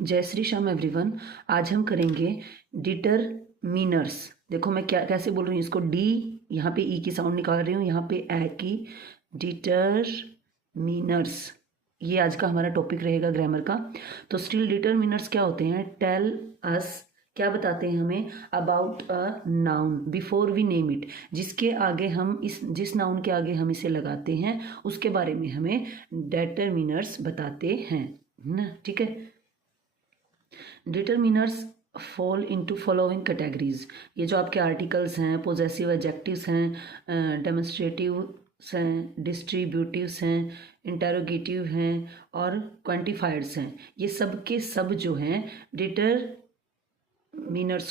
जय श्री श्याम एवरीवन। आज हम करेंगे डिटरमिनर्स। देखो मैं क्या कैसे बोल रही हूँ इसको, डी यहाँ पे ई की साउंड निकाल रही हूँ, यहाँ पे ए की। डिटरमिनर्स, ये आज का हमारा टॉपिक रहेगा ग्रामर का। तो स्टिल डिटरमिनर्स क्या होते हैं? टेल अस, क्या बताते हैं हमें about a noun before we name it. जिसके आगे हम जिस नाउन के आगे हम इसे लगाते हैं उसके बारे में हमें डिटरमिनर्स बताते हैं ना। ठीक है। Determiners fall into following categories. ये जो आपके आर्टिकल्स हैं, पोजेसिव एडजेक्टिव्स हैं, डेमोन्स्ट्रेटिव्स हैं, डिस्ट्रीब्यूटिव्स हैं, इंटेरोगेटिव हैं और क्वांटिफायर्स हैं, ये सब के सब जो हैं डिटरमिनर्स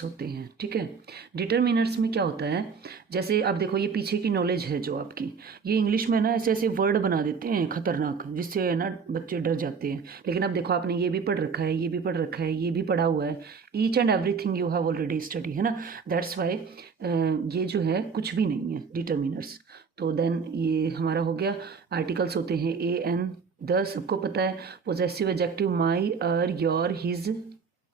होते हैं। ठीक है। डिटरमिनर्स में क्या होता है, जैसे आप देखो ये पीछे की नॉलेज है जो आपकी, ये इंग्लिश में ना ऐसे ऐसे वर्ड बना देते हैं खतरनाक, जिससे है ना बच्चे डर जाते हैं। लेकिन अब देखो आपने ये भी पढ़ रखा है, ये भी पढ़ रखा है, ये भी पढ़ा हुआ है, each and everything you have already study, है ना। दैट्स वाई ये जो है कुछ भी नहीं है डिटरमिनर्स। तो देन ये हमारा हो गया। आर्टिकल्स होते हैं ए एन द, सबको पता है। Possessive adjective my, our, your, his,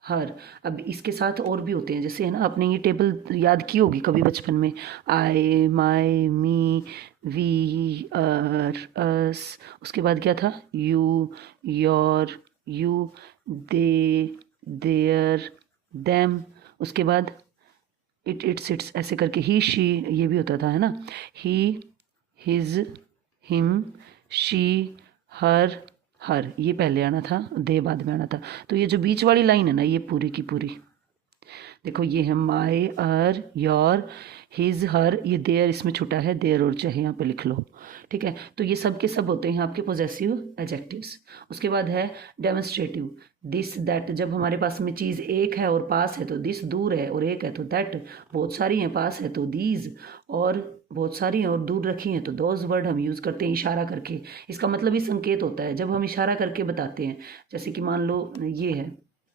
her. अब इसके साथ और भी होते हैं, जैसे है ना आपने ये टेबल याद की होगी कभी बचपन में, आई, माई, मी, वी, अर, अस। उसके बाद क्या था? You, your, you, they, their, them. उसके बाद इट, इट्स, इट्स, ऐसे करके ही, शी, ये भी होता था, है ना। ही, हिज, हिम, शी, हर ये पहले आना था, दे बाद में आना था। तो ये जो बीच वाली लाइन है ना, ये पूरी की पूरी देखो, ये है माई, अर, योर, हिज, हर, ये देयर इसमें छुटा है, देयर और चाहे यहाँ पे लिख लो। ठीक है। तो ये सब के सब होते हैं आपके पोजेसिव एडजेक्टिव्स। उसके बाद है डेमोन्स्ट्रेटिव, दिस, दैट। जब हमारे पास में चीज़ एक है और पास है तो दिस, दूर है और एक है तो दैट, बहुत सारी हैं पास है तो दीज, और बहुत सारी हैं और दूर रखी हैं तो दोज वर्ड हम यूज़ करते हैं इशारा करके। इसका मतलब ही संकेत होता है जब हम इशारा करके बताते हैं। जैसे कि मान लो ये है,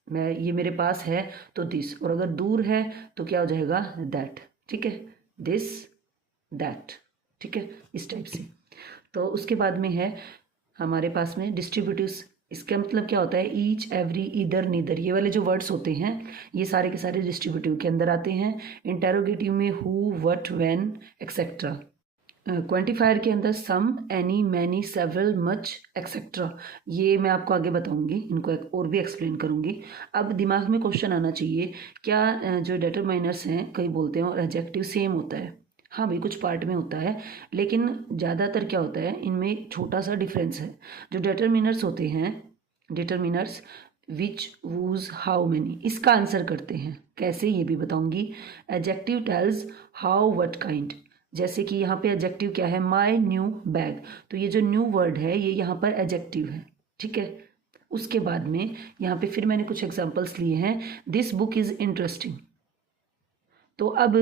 ये मेरे पास है तो दिस, और अगर दूर है तो क्या हो जाएगा? दैट। ठीक है। This, that. ठीक है, इस टाइप से। तो उसके बाद में है हमारे पास में डिस्ट्रीब्यूटिव्स। इसका मतलब क्या होता है? ईच, एवरी, इधर, नीदर, ये वाले जो वर्ड्स होते हैं ये सारे के सारे डिस्ट्रीब्यूटिव के अंदर आते हैं। इंटेरोगेटिव में who, what, when, etcetera. Quantifier के अंदर some, any, many, several, much, etcetera. ये मैं आपको आगे बताऊंगी, इनको और भी एक्सप्लेन करूंगी। अब दिमाग में क्वेश्चन आना चाहिए, क्या जो डिटरमाइनर्स हैं कई बोलते हैं और एडजेक्टिव सेम होता है? हाँ भाई, कुछ पार्ट में होता है, लेकिन ज़्यादातर क्या होता है इनमें एक छोटा सा डिफरेंस है। जो डिटरमिनर्स होते हैं, determiners which, whose, how many, इसका आंसर करते हैं। कैसे ये भी बताऊंगी। Adjective tales how, what kind. जैसे कि यहाँ पे एडजेक्टिव क्या है? माई न्यू बैग, तो ये जो न्यू वर्ड है ये यहाँ पर एडजेक्टिव है। ठीक है। उसके बाद में यहाँ पे फिर मैंने कुछ एग्जांपल्स लिए हैं। दिस बुक इज इंटरेस्टिंग, तो अब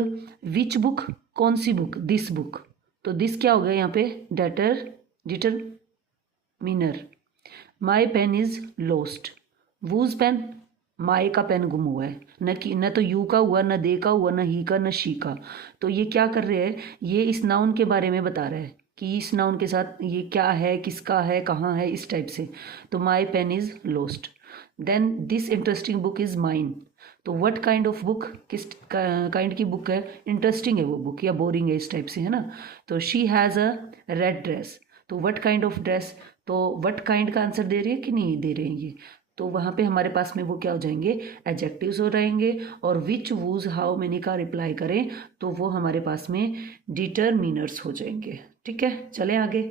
विच बुक, कौन सी बुक? दिस बुक, तो दिस क्या हो गया यहाँ पे? Determiner. My pen is lost, whose pen, my का पेन गुम हुआ है। न तो यू का हुआ, न दे का हुआ, न ही का, न शी का। तो ये क्या कर रहे हैं? ये इस नाउन के बारे में बता रहा है कि इस नाउन के साथ ये क्या है, किसका है, कहाँ है, इस टाइप से। तो my pen is lost. Then this interesting book is mine, तो व्हाट काइंड ऑफ बुक, किस काइंड की बुक है? इंटरेस्टिंग है वो बुक या बोरिंग है, इस टाइप से, है ना। तो she has a red dress, तो व्हाट काइंड ऑफ ड्रेस, तो व्हाट काइंड का आंसर दे रहे हैं कि नहीं दे रहे हैं ये? तो वहाँ पे हमारे पास में वो क्या हो जाएंगे? एडजेक्टिव्स हो रहेंगे। और विच, वूज, हाउ मेनी का रिप्लाई करें तो वो हमारे पास में डिटरमिनर्स हो जाएंगे। ठीक है, चलें आगे।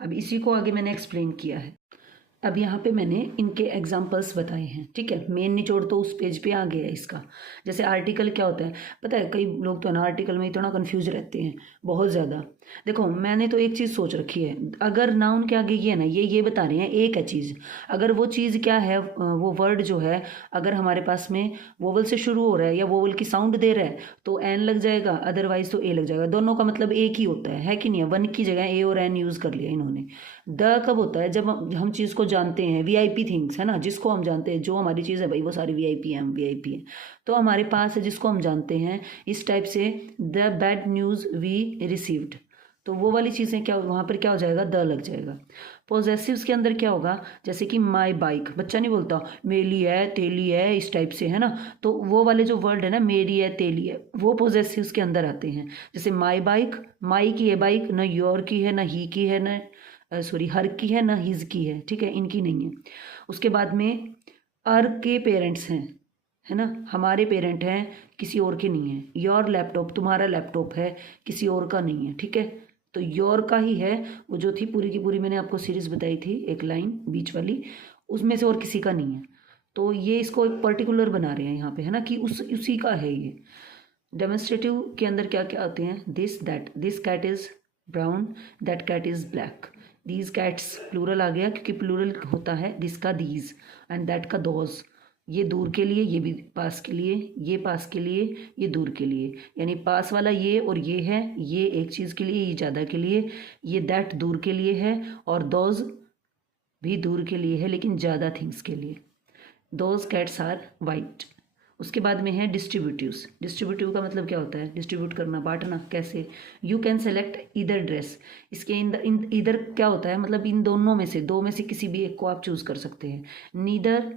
अब इसी को आगे मैंने एक्सप्लेन किया है। अब यहाँ पे मैंने इनके एग्जाम्पल्स बताए हैं। ठीक है, मेन निचोड़ तो उस पेज पे आ गया है इसका। जैसे आर्टिकल क्या होता है पता है? कई लोग तो है ना आर्टिकल में इतना कंफ्यूज रहते हैं, बहुत ज़्यादा। देखो मैंने तो एक चीज़ सोच रखी है, अगर नाउन के आगे ये है ना, ये बता रहे हैं एक है चीज़, अगर वो चीज़ क्या है, वो वर्ड जो है अगर हमारे पास में वोवल से शुरू हो रहा है या वोवल की साउंड दे रहा है तो एन लग जाएगा, अदरवाइज तो ए लग जाएगा। दोनों का मतलब एक ही होता है कि नहीं है? वन की जगह ए और एन यूज़ कर लिया इन्होंने। द कब होता है? जब हम चीज़ को जानते हैं, वीआईपी थिंग्स, है ना, जिसको हम जानते हैं, जो हमारी चीज़ है भाई वो सारी वीआईपी है, हम वीआईपी हैं। तो हमारे पास है जिसको हम जानते हैं, इस टाइप से the bad news we received, तो वो वाली चीज़ें क्या, वहाँ पर क्या हो जाएगा, द लग जाएगा। पॉजेसिव्स के अंदर क्या होगा, जैसे कि माई बाइक, बच्चा नहीं बोलता मेली है तेली है इस टाइप से, है ना। तो वो वाले जो वर्ड है ना, मेरी है तेली है, वो पॉजेसिव्स के अंदर आते हैं। जैसे माई बाइक, माई की है बाइक, ना योर की है, ना ही की है, ना सॉरी हर की है, ना हिज की है, ठीक है, इनकी नहीं है। उसके बाद में अर के पेरेंट्स हैं, है ना, हमारे पेरेंट हैं, किसी और के नहीं है। योर लैपटॉप, तुम्हारा लैपटॉप है, किसी और का नहीं है, ठीक है। तो योर का ही है, वो जो थी पूरी की पूरी मैंने आपको सीरीज बताई थी, एक लाइन बीच वाली, उसमें से और किसी का नहीं है। तो ये इसको एक पर्टिकुलर बना रहे हैं यहाँ पे, है ना, कि उसी का है ये। डेमोन्स्ट्रेटिव के अंदर क्या क्या आते हैं, this that, this cat is brown, that cat is black, these cats plural आ गया क्योंकि प्लूरल होता है दिस का दीज, एंड दैट का दोज। ये दूर के लिए, ये भी पास के लिए, ये पास के लिए, ये दूर के लिए, यानी पास वाला ये और ये है, ये एक चीज़ के लिए, ये ज़्यादा के लिए, ये दैट दूर के लिए है, और दोज भी दूर के लिए है लेकिन ज़्यादा थिंग्स के लिए। Those cats are white. उसके बाद में है डिस्ट्रीब्यूटिव्स। डिस्ट्रीब्यूटिव का मतलब क्या होता है, डिस्ट्रीब्यूट करना, बांटना। कैसे, you can select either dress, इसके इन इधर क्या होता है, मतलब इन दोनों में से, दो में से किसी भी एक को आप चूज कर सकते हैं। Neither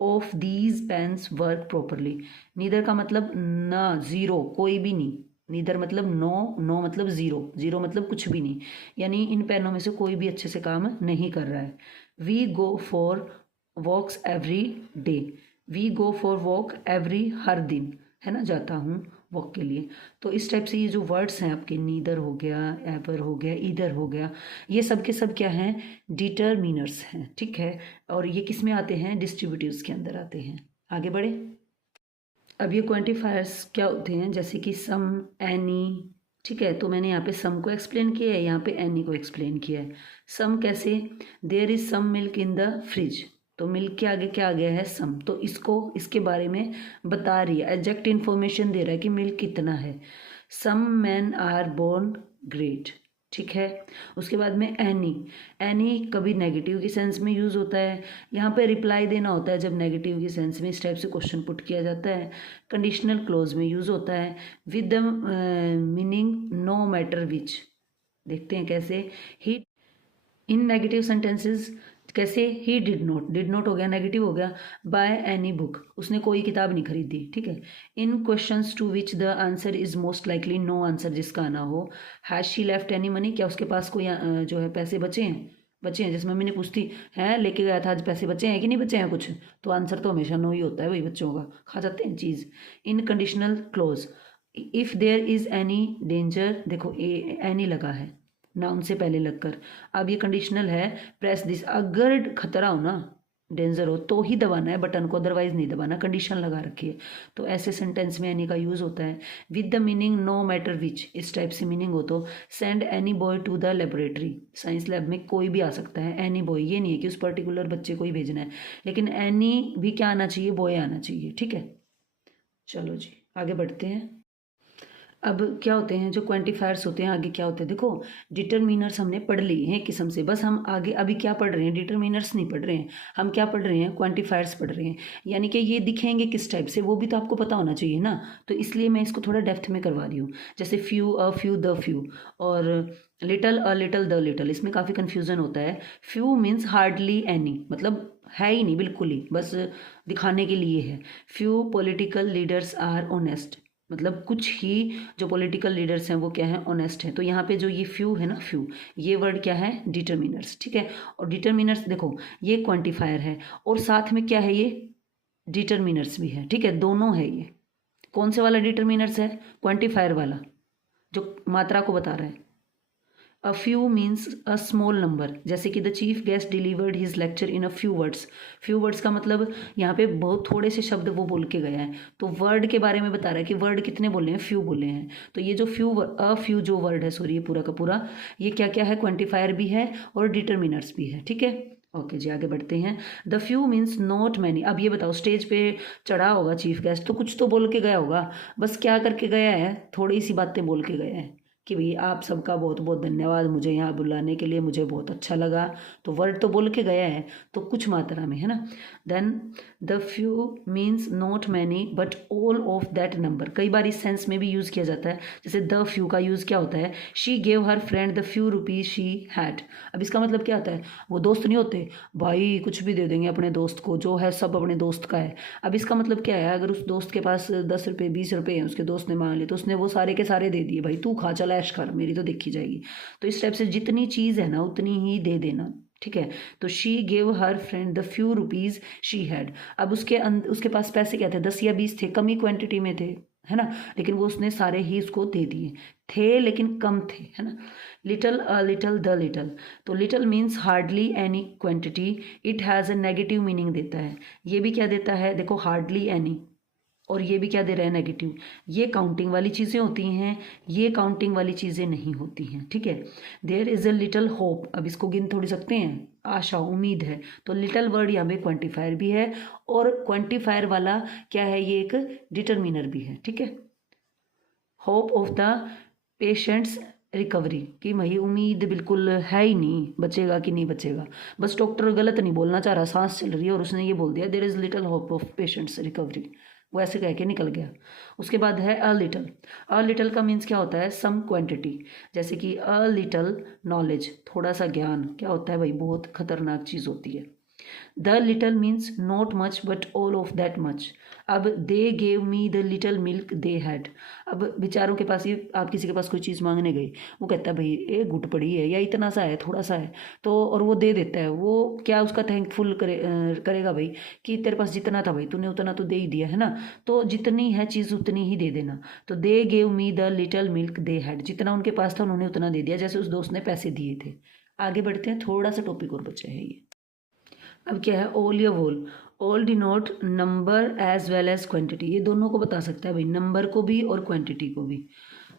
of these pens work properly, neither का मतलब ना, जीरो, कोई भी नहीं। नीदर मतलब नो, नो मतलब जीरो, जीरो मतलब कुछ भी नहीं, यानी इन पेनों में से कोई भी अच्छे से काम नहीं कर रहा है। We go for walks every day, we go for walk every, हर दिन, है ना, जाता हूँ वॉक के लिए। तो इस टाइप से ये जो वर्ड्स हैं आपके, नीदर हो गया, एवर हो गया, ईदर हो गया, ये सब के सब क्या हैं, डिटरमिनर्स हैं, ठीक है। और ये किस में आते हैं, डिस्ट्रीब्यूटिव्स के अंदर आते हैं। आगे बढ़े। अब ये क्वांटिफायर्स क्या होते हैं, जैसे कि सम, एनी, ठीक है। तो मैंने यहाँ पे सम को एक्सप्लेन किया है, यहाँ पे एनी को एक्सप्लेन किया है। सम कैसे, there is some milk in the fridge, तो मिल्क के आगे क्या आ गया है, सम, तो इसको इसके बारे में बता रही है, एग्जैक्ट इन्फॉर्मेशन दे रहा है कि मिल्क कितना है। सम मैन आर बोर्न ग्रेट, ठीक है। उसके बाद में एनी, एनी कभी नेगेटिव की सेंस में यूज़ होता है, यहाँ पे रिप्लाई देना होता है जब नेगेटिव की सेंस में इस टाइप से क्वेश्चन पुट किया जाता है। कंडीशनल क्लोज में यूज़ होता है with the meaning no matter which, देखते हैं कैसे। ही इन नेगेटिव सेंटेंसेस कैसे, ही डिड नॉट हो गया, नेगेटिव हो गया। बाय एनी बुक, उसने कोई किताब नहीं खरीदी, ठीक है। In questions to which the answer is most likely no answer, जिसका आना हो। Has she left any money, क्या उसके पास कोई जो है पैसे बचे हैं, बचे हैं। जैसे मम्मी ने पूछती है लेके गया था आज, पैसे बचे हैं कि नहीं बचे हैं कुछ, तो आंसर तो हमेशा नो ही होता है, वही बच्चों का, खा जाते हैं चीज़। In conditional clause, if there is any danger, देखो एनी लगा है नाउन से पहले लगकर, अब ये कंडीशनल है, प्रेस दिस, अगर खतरा हो ना, डेंजर हो तो ही दबाना है बटन को, अदरवाइज नहीं दबाना, कंडीशन लगा रखी है। तो ऐसे सेंटेंस में एनी का यूज होता है। With the meaning no matter which, इस टाइप से मीनिंग हो तो send any boy to the laboratory, science lab में कोई भी आ सकता है। एनी बॉय, ये नहीं है कि उस पर्टिकुलर बच्चे को ही भेजना है, लेकिन एनी भी क्या आना चाहिए, बॉय आना चाहिए, ठीक है। चलो जी आगे बढ़ते हैं। अब क्या होते हैं जो क्वांटिफायर्स होते हैं, आगे क्या होते हैं, देखो डिटरमिनर्स हमने पढ़ लिए हैं किस्म से, बस हम आगे अभी क्या पढ़ रहे हैं, डिटरमिनर्स नहीं पढ़ रहे हैं, हम क्या पढ़ रहे हैं, क्वांटिफायर्स पढ़ रहे हैं। यानी कि ये दिखेंगे किस टाइप से, वो भी तो आपको पता होना चाहिए ना, तो इसलिए मैं इसको थोड़ा डेप्थ में करवा रही हूँ। जैसे few, a few, the few, और little, a little, the little, इसमें काफ़ी कन्फ्यूज़न होता है। फ्यू मीन्स हार्डली एनी, मतलब है ही नहीं, बिल्कुल ही, बस दिखाने के लिए है। Few political leaders are honest, मतलब कुछ ही जो पॉलिटिकल लीडर्स हैं वो क्या है, ऑनेस्ट हैं। तो यहाँ पे जो ये फ्यू है ना, फ्यू, ये वर्ड क्या है, डिटरमिनर्स, ठीक है। और डिटरमिनर्स देखो ये क्वांटिफायर है और साथ में क्या है, ये डिटरमिनर्स भी है, ठीक है, दोनों है। ये कौन से वाला डिटरमिनर्स है, क्वांटिफायर वाला जो मात्रा को बता रहा है। A few means a small number, जैसे कि the chief guest delivered his lecture in a few words. Few words का मतलब यहाँ पे बहुत थोड़े से शब्द वो बोल के गया है, तो वर्ड के बारे में बता रहा है कि वर्ड कितने बोले हैं, फ्यू बोले हैं। तो ये जो अ फ्यू जो वर्ड है, सॉरी, ये पूरा का पूरा ये क्या क्या है, क्वांटिफायर भी है और डिटरमिनर्स भी है, ठीक है। ओके जी आगे बढ़ते हैं। The few means not many, अब ये बताओ स्टेज पे चढ़ा होगा चीफ गेस्ट तो कुछ तो बोल के गया होगा, बस क्या करके गया है, थोड़ी सी बातें बोल के गया है, कि भाई आप सबका बहुत बहुत धन्यवाद मुझे यहाँ बुलाने के लिए, मुझे बहुत अच्छा लगा। तो वर्ड तो बोल के गया है, तो कुछ मात्रा में, है ना। Then the few means not many but all of that number, कई बार इस सेंस में भी यूज़ किया जाता है। जैसे द फ्यू का यूज़ क्या होता है, she gave her friend the few rupees she had. अब इसका मतलब क्या होता है, वो दोस्त नहीं होते भाई कुछ भी दे देंगे अपने दोस्त को, जो है सब अपने दोस्त का है। अब इसका मतलब क्या है, अगर उस दोस्त के पास 10 रुपये 20 रुपये हैं, उसके दोस्त ने मांग लिए, तो उसने वो सारे के सारे दे दिए, भाई तू खा चल ऐश कर, मेरी तो देखी जाएगी। तो इस टाइप से जितनी चीज़ है ना उतनी ही दे देना, ठीक है। तो she gave her friend the few rupees she had. अब उसके पास पैसे क्या थे, 10 या 20 थे, कम ही क्वांटिटी में थे, है ना, लेकिन वो उसने सारे ही उसको दे दिए, थे लेकिन कम थे, है ना। Little a little the little, तो little means hardly any quantity, it has a negative meaning देता है। ये भी क्या देता है, देखो हार्डली एनी, और ये भी क्या दे रहा है, नेगेटिव। ये काउंटिंग वाली चीज़ें होती हैं, ये काउंटिंग वाली चीज़ें नहीं होती हैं, ठीक है। There is a little hope, अब इसको गिन थोड़ी सकते हैं, आशा उम्मीद है। तो लिटल वर्ड यहाँ पे क्वांटिफायर भी है, और क्वांटिफायर वाला क्या है, ये एक डिटरमिनर भी है, ठीक है। Hope of the patients recovery, कि भाई उम्मीद बिल्कुल है ही नहीं, बचेगा कि नहीं बचेगा। बस डॉक्टर गलत नहीं बोलना चाह रहा, सांस चल रही है और उसने ये बोल दिया there is little hope of patients recovery, वो ऐसे कह के निकल गया। उसके बाद है अ लिटल। अ लिटल का मीन्स क्या होता है, सम क्वांटिटी। जैसे कि अ लिटल नॉलेज, थोड़ा सा ज्ञान, क्या होता है भाई, बहुत खतरनाक चीज़ होती है। The little means not much but all of that much. अब they gave me the little milk they had, अब बेचारों के पास, ये आप किसी के पास कोई चीज़ मांगने गई, वो कहता है भाई एक घुट पड़ी है या इतना सा है, थोड़ा सा है, तो और वो दे देता है, वो क्या उसका थैंकफुल करेगा भाई, कि तेरे पास जितना था भाई तूने उतना तो दे ही दिया, है ना। तो जितनी है चीज़ उतनी ही दे देना। तो दे gave me the little milk they had, जितना उनके पास था उन्होंने उतना दे दिया, जैसे उस दोस्त ने पैसे दिए थे। आगे बढ़ते हैं, थोड़ा सा टॉपिक और बचा है ये। अब क्या है, ऑल या whole. All denote number as well as quantity, ये दोनों को बता सकता है भाई, नंबर को भी और क्वांटिटी को भी।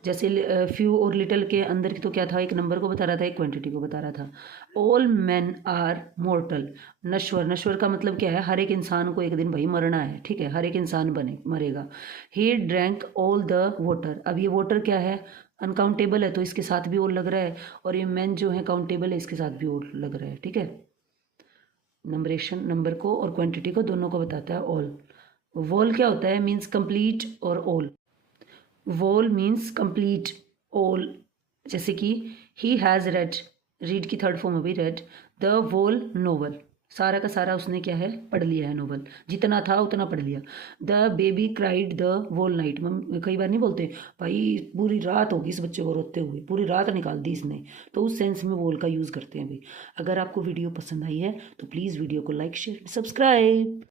जैसे फ्यू और लिटल के अंदर तो क्या था, एक नंबर को बता रहा था, एक क्वांटिटी को बता रहा था। ऑल मैन आर मोर्टल, नश्वर, नश्वर का मतलब क्या है, हर एक इंसान को एक दिन भाई मरना है, ठीक है, हर एक इंसान मरेगा। He drank all the water, अब ये वाटर क्या है, अनकाउंटेबल है, तो इसके साथ भी और लग रहा है, और ये मैन जो है काउंटेबल है, इसके साथ भी और लग रहा है, ठीक है। नंबरेशन नंबर को और क्वांटिटी को दोनों को बताता है ऑल। वॉल क्या होता है, मीन्स कंप्लीट और all. Wall means complete, all. जैसे कि ही हैज़ रेड, रीड की थर्ड फॉर्म अभी रेड द वॉल नोवेल, सारा का सारा उसने क्या है, पढ़ लिया है नोवेल, जितना था उतना पढ़ लिया। The baby cried the whole night, मम कई बार नहीं बोलते भाई पूरी रात होगी इस बच्चे को रोते हुए, पूरी रात निकाल दी इसने, तो उस सेंस में वोल का यूज़ करते हैं भाई। अगर आपको वीडियो पसंद आई है तो प्लीज़ वीडियो को लाइक शेयर सब्सक्राइब।